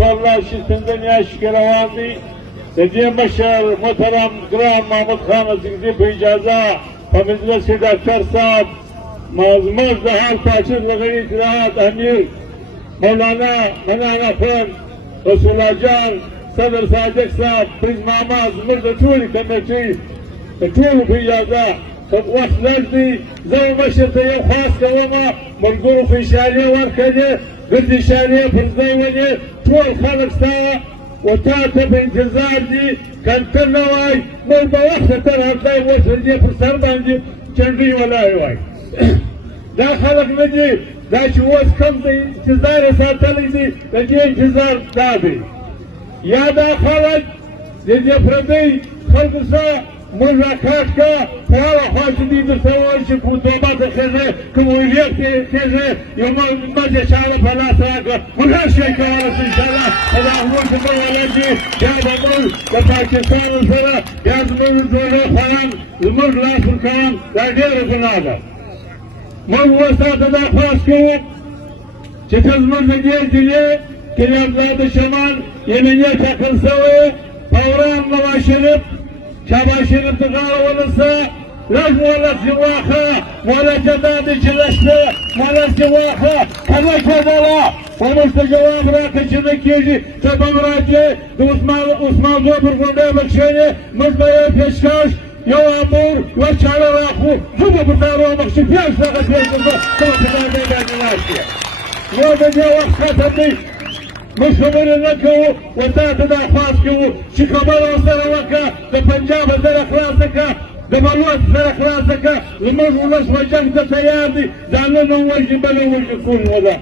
والله شتن دنیا شکروانی ددی مشر محترم گرام محمود خان زنگی به اجازه فمجلس دکتر صاحب مازماز دهال پاچر وغیره اطلاعات امیر مولانا منانا خان رسول الله جان صدر صادق صاحب پریز ماماز مرد طولی کمیتی طول به اجازه وقت لردی زو مشر تیو خاص کوما مرگو فیشالی ورکده قد شاريه فرزاوني طول خلق سوا وتاتا بانتظار دي كان كل واي مو بوقت ترى هتلاقي وصل دي فرسان باندي كان في ولا واي دا خلق مدي دا شوز كم دي انتظار ساتلي دي دي انتظار دابي يا دا خلق دي فردي خلق سوا مذاكرتك فلا حاجة دي بسوالش كوتوبات خزة كموليات خزة يوم ما جشالة فلا ساقة من هالشيء كوالس إن شاء الله هذا هو سبب ولدي يا بقول لباكستان الفلا يا زميل الدولة فلان المر لا سلكان لا غير فلاذا ما هو ساعة دا خاص كوب تتزمر نجيل جليه كلام زاد الشمال ينجي تقل سوي فوران مواشرب شباشر انتقال ونساء لازم ولا سواخة ولا جداد جلسة ولا سواخة هذا كذا ومستجواب راكش نكيجي تبغى راجع واسمع زوبر قدام الشيء مزبايا فيشكاش يا أمور وشعر راخو هذا بدارو مخشي فيش لقد يجب صوت هذا الناشية لو بدي وقت خاتمي مشهور لكو وتاتنا خاصكو شكمال وسرك لبنجاب زر خلاصك دمروت زر خلاصك لمن ولش وجهك تيادي زعلنا وجه بلا وجه كون هذا